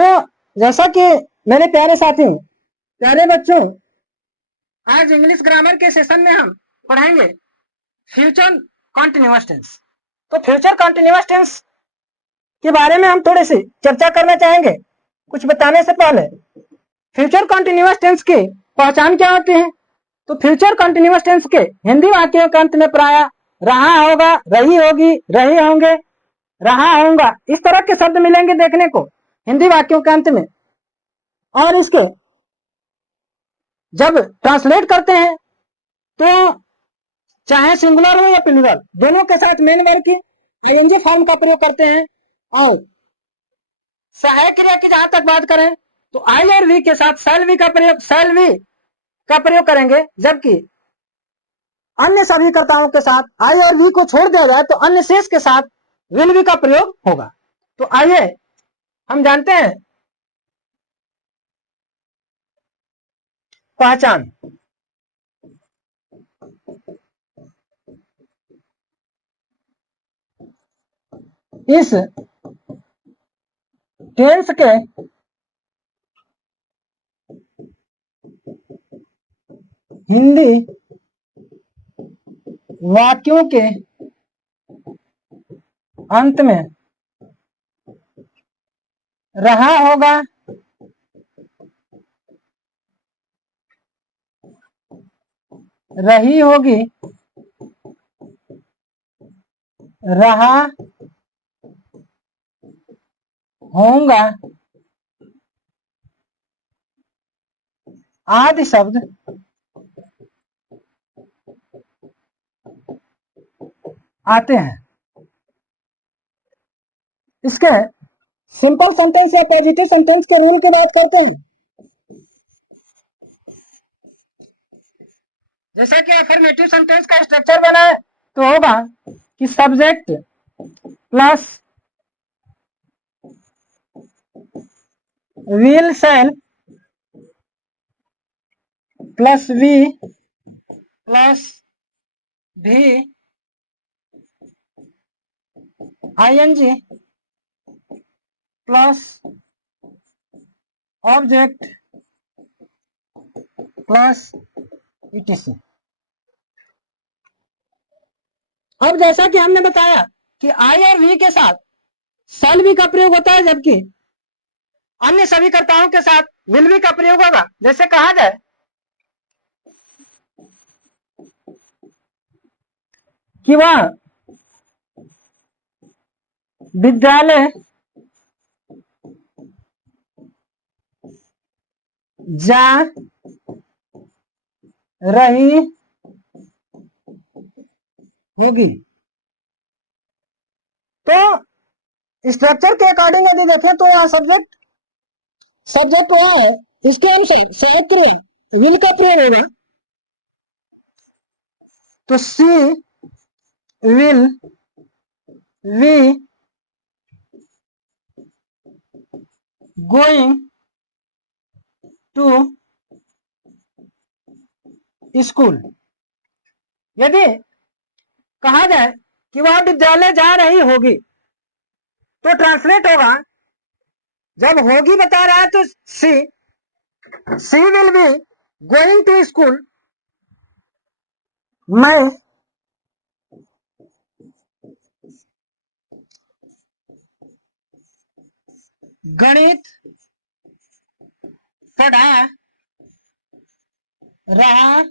तो जैसा कि मेरे प्यारे साथियों, प्यारे बच्चों, आज इंग्लिश ग्रामर के सेशन में हम पढ़ाएंगे फ्यूचर कॉन्टिन्यूअस टेंस। तो फ्यूचर कॉन्टिन्यूअस टेंस के बारे में हम थोड़ी सी चर्चा करना चाहेंगे। कुछ बताने से पहले फ्यूचर कॉन्टिन्यूअस टेंस की पहचान क्या होती है? तो फ्यूचर कॉन्टिन्यूअस टेंस के हिंदी वाक्यों के अंत में प्राय रहा होगा, रही होगी, रहे होंगे, रहा होगा, इस तरह के शब्द मिलेंगे देखने को हिंदी वाक्यों के अंत में। और इसके जब ट्रांसलेट करते हैं तो चाहे सिंगुलर हो या प्लूरल, दोनों के साथ मेन वर्ब की आईएनजी फॉर्म का प्रयोग करते हैं। और सहायक क्रिया की जहां तक बात करें तो आई और वी के साथ शैल वी का प्रयोग करेंगे, जबकि अन्य सभी कर्ताओं के साथ आई और वी को छोड़ दिया जाए तो अन्य शेष के साथ विल वी का प्रयोग होगा। तो आइए हम जानते हैं पहचान। इस टेंस के हिंदी वाक्यों के अंत में रहा होगा, रही होगी, रहा होगा आदि शब्द आते हैं। इसके सिंपल सेंटेंस या पॉजिटिव सेंटेंस के रूल की बात करते हैं। जैसा कि अफर्मेटिव सेंटेंस का स्ट्रक्चर बना है तो होगा कि subject plus will shall plus V plus भी I N G plus object plus E T C. अब जैसा कि हमने बताया कि आई और वी के साथ शैल वी का प्रयोग होता है, जबकि अन्य सभी कर्ताओं के साथ विल वी का प्रयोग होगा। जैसे कहा जाए कि वह विद्यालय जा रही होगी। तो स्ट्रक्चर के अकॉर्डिंग यदि देखें तो यहाँ सब्जेक्ट वह है, इसके अनुसार सहायक क्रिया विल का प्रयोग होगा। तो she will be going to school. यदि कहा जाए कि वह विद्यालय जा रही होगी तो ट्रांसलेट होगा, जब होगी बता रहा है तो she will be going to school. मैं गणित पढ़ा रहा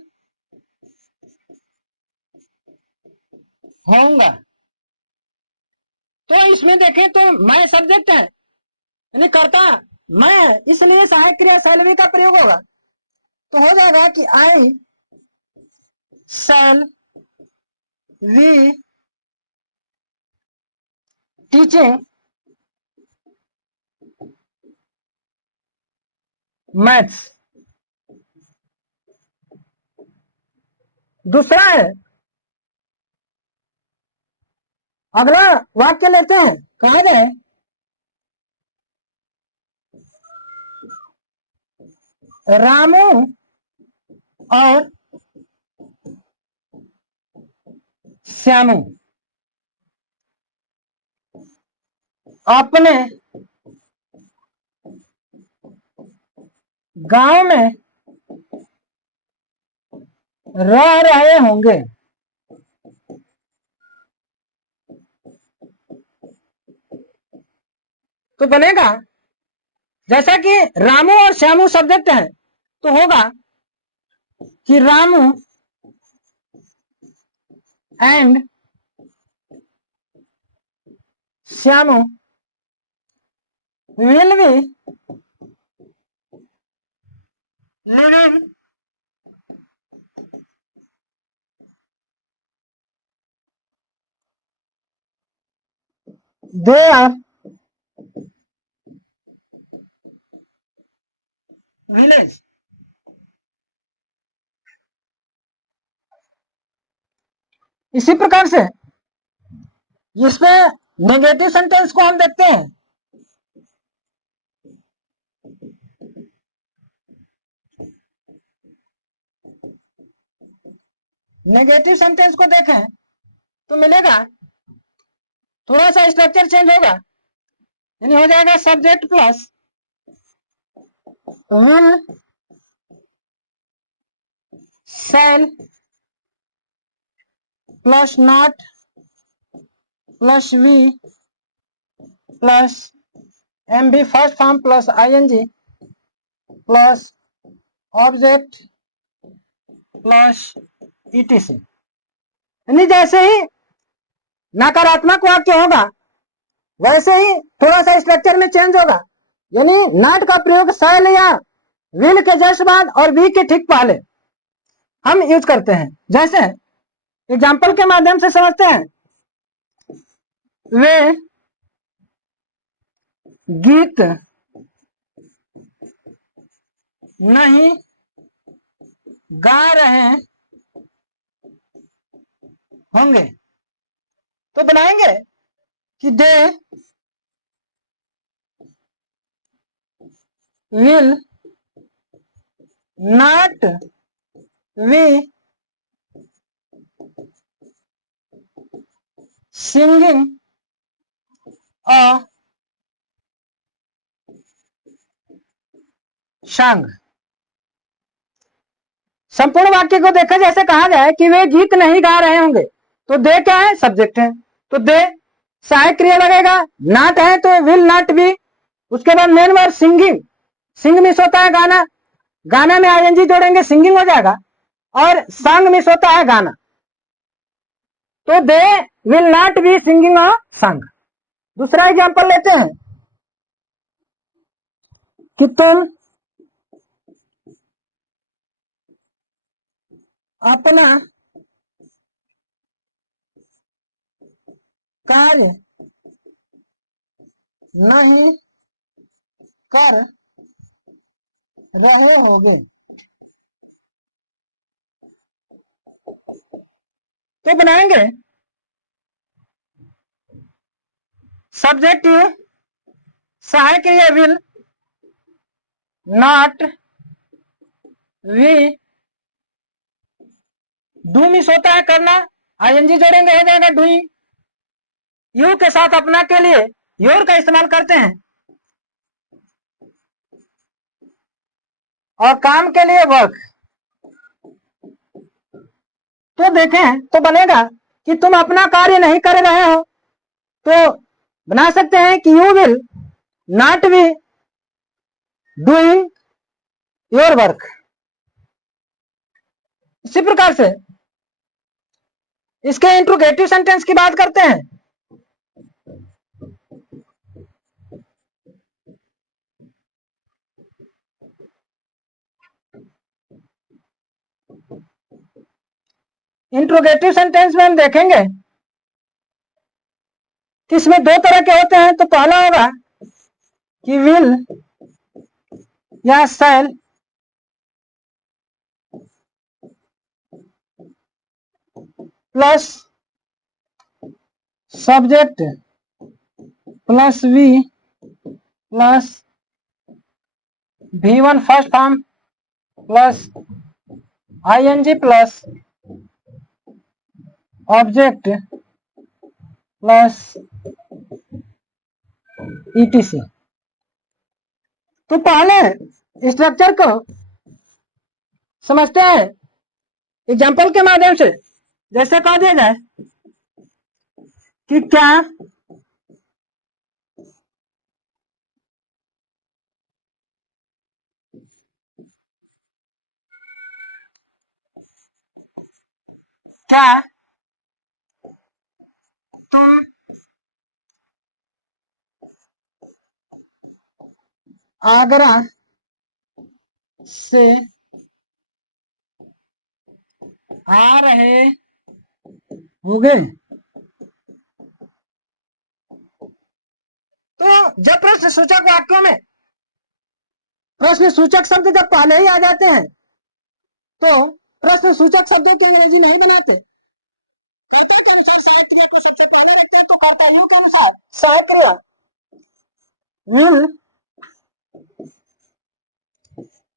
होऊंगा। तो इसमें देखें तो मैं सब्जेक्ट है, यानी कर्ता मैं, इसलिए सहायक क्रिया शैल वी का प्रयोग होगा। तो हो जाएगा कि आई शैल वी टीचिंग मैथ्स। दूसरा है, अगला वाक्य लेते हैं, कहा जाए रामू और श्यामू अपने गांव में रह रहे होंगे। तो बनेगा, जैसा कि रामू और श्यामू सब्जेक्ट है, तो होगा कि Ramu and Shyamu will be living their village। इसी प्रकार से इसमें नेगेटिव सेंटेंस को हम देखते हैं। नेगेटिव सेंटेंस को देखें तो मिलेगा, थोड़ा सा स्ट्रक्चर चेंज होगा, यानी हो जाएगा सब्जेक्ट प्लस वन सेल plus not plus V plus M B first form plus ING plus object plus ETC. यानी जैसे ही नकारात्मक वाक्य होगा वैसे ही थोड़ा सा स्ट्रक्चर में चेंज होगा, यानी नॉट का प्रयोग सेल या विल के जस्ट बाद और वी के ठीक पहले हम यूज करते हैं। जैसे एग्जाम्पल के माध्यम से समझते हैं। वे गीत नहीं गा रहे होंगे। तो बनाएंगे कि they will not be singing a song. संपूर्ण वाक्य को देखा जैसे कहा जाए कि वे गीत नहीं गा रहे होंगे, तो दे क्या है, सब्जेक्ट है, तो दे सहायक क्रिया लगेगा। नॉट है तो विल नॉट बी, उसके बाद मेन वर्ड सिंगिंग, सिंग मिस होता है गाना, गाना में आईएनजी जोड़ेंगे सिंगिंग हो जाएगा, और सॉन्ग मिस होता है गाना, तो they will not be singing a song. दूसरा एग्जांपल लेते हैं कि तुम अपना कार्य नहीं कर रहे होगे। तो बनाएंगे सब्जेक्ट सहायक क्रिया will not V, do miss होता है करना, आईएनजी जोड़ेंगे हो जाएगा डूइंग। यू के साथ अपना के लिए योर का इस्तेमाल करते हैं, और काम के लिए वर्क। तो देखें तो बनेगा कि तुम अपना कार्य नहीं कर रहे हो, तो बना सकते हैं कि you will not be doing your work. इसी प्रकार से इसके इंट्रोगेटिव सेंटेंस की बात करते हैं। इंट्रोगेटिव सेंटेंस में हम देखेंगे कि इसमें दो तरह के होते हैं। तो पहला होगा कि विल या shall plus subject plus V plus V1 first form plus ING plus object plus ETC. तो पहले स्ट्रक्चर को समझते हैं एग्जाम्पल के माध्यम से। जैसे कह दिया जाए कि क्या तुम आगरा से आ रहे होगे। तो जब प्रश्न सूचक वाक्यों में प्रश्न सूचक शब्द जब पहले ही आ जाते हैं तो प्रश्न सूचक शब्दों की अंग्रेजी नहीं बनाते। कर्ता के अनुसार सहायक क्रिया को सबसे पहले रखते हैं, तो कर्ताओं के अनुसार सहायक क्रिया will,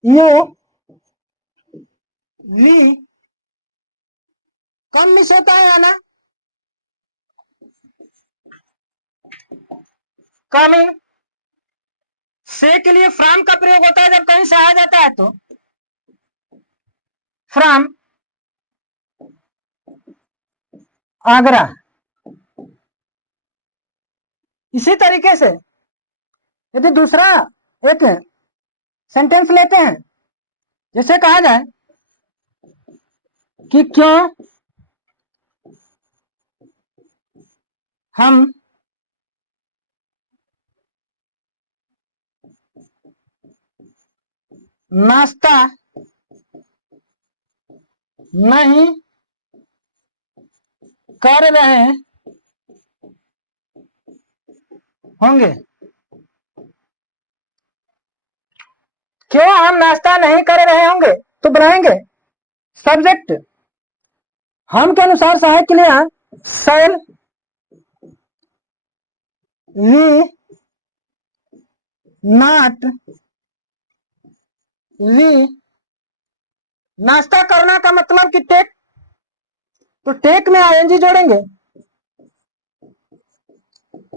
you, we come miss होता है ना, कमिंग। से के लिए फ्रॉम का प्रयोग होता है जब कहीं से आ जाता है तो फ्रॉम आगरा। इसी तरीके से यदि दूसरा एक सेंटेंस लेते हैं, जैसे कहा जाए कि क्यों हम नाश्ता नहीं कर रहे होंगे। क्यों हम नाश्ता नहीं कर रहे होंगे, तो बनाएंगे सब्जेक्ट हम के अनुसार सहायक के लिए शैल वी नॉट वी। नाश्ता करना का मतलब कि टेक, तो टेक में आईएनजी जोड़ेंगे,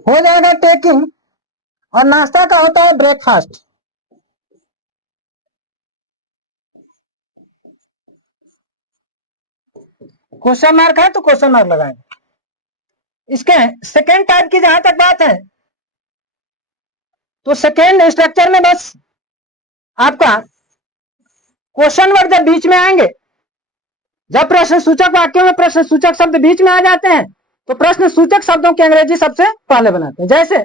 हो जाएगा टेकिंग। और नाश्ता का होता है ब्रेकफास्ट। क्वेश्चन मार्क है तो क्वेश्चन मार्क लगाएंगे। इसके सेकेंड टाइप की जहां तक बात है, तो सेकेंड स्ट्रक्चर में बस आपका क्वेश्चन वर्ड जब बीच में आएंगे, जब प्रश्न सूचक वाक्यों में प्रश्न सूचक शब्द बीच में आ जाते हैं तो प्रश्न सूचक शब्दों की अंग्रेजी सबसे पहले बनाते हैं। जैसे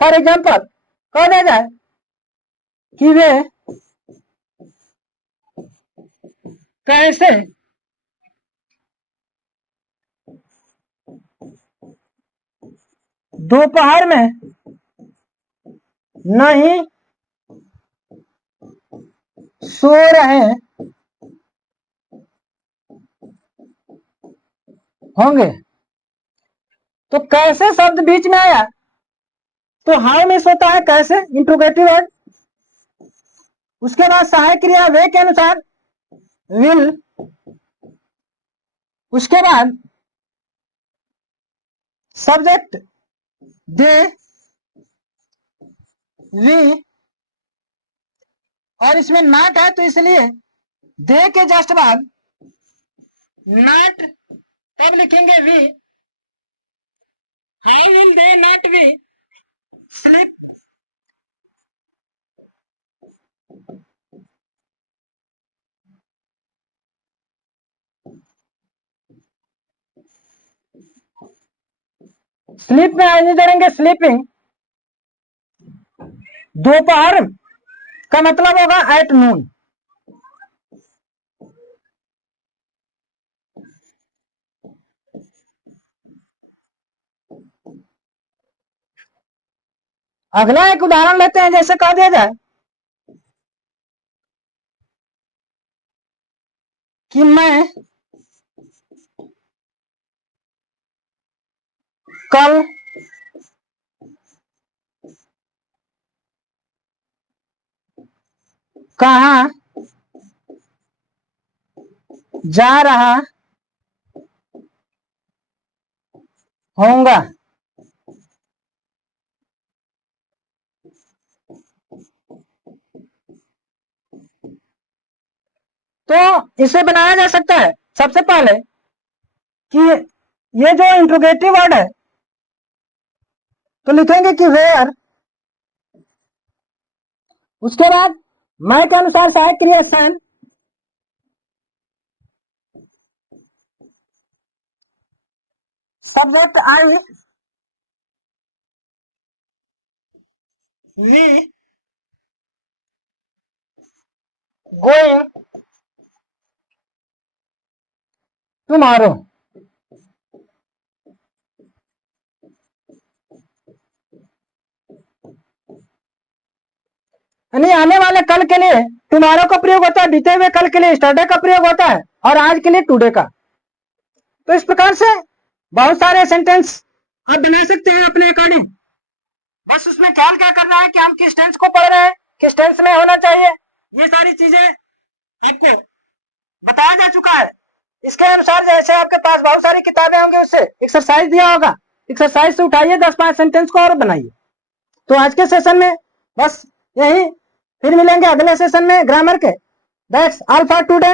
फॉर एग्जाम्पल कह दिया जाए कि वे कैसे दोपहर में नहीं सो रहे होंगे। तो कैसे शब्द बीच में आया तो हाउ मिस होता है कैसे, इंट्रोगेटिव वर्ड। उसके बाद सहायक क्रिया वे के अनुसार विल। उसके बाद सब्जेक्ट दे वी। और इसमें नॉट है तो इसलिए दे के जस्ट बाद नॉट तब लिखेंगे V. How will they not V sleep. Sleep में आईएनजी जोड़ेंगे स्लीपिंग। दोपहर का मतलब होगा एट नून। अगला एक उदाहरण लेते हैं, जैसे कह दिया जाए कि मैं कल कहाँ जा रहा होऊंगा। तो इसे बनाया जा सकता है सबसे पहले कि ये जो इंट्रोगेटिव वर्ड है तो लिखेंगे कि वेयर, उसके बाद मैं के अनुसार सहायक creation, subject I, we going tomorrow. यानी आने वाले कल के लिए टुमारो का प्रयोग होता है, बीते हुए कल के लिए स्टरडे का प्रयोग होता है, और आज के लिए टुडे का। तो इस प्रकार से बहुत सारे सेंटेंस आप बना सकते हैं अपने अकॉर्डिंग। बस उसमें ख्याल क्या करना है कि हम किस टेंस को पढ़ रहे हैं, किस टेंस में होना चाहिए, ये सारी चीजें आपको बताया जा चुका है। इसके अनुसार जैसे आपके पास बहुत सारी किताबें होंगी, उससे एक्सरसाइज दिया होगा, एक्सरसाइज से उठाइए 10-5 सेंटेंस को और बनाइए। तो आज के सेशन में बस यही, फिर मिलेंगे अगले सेशन में ग्रामर के। That's all for today.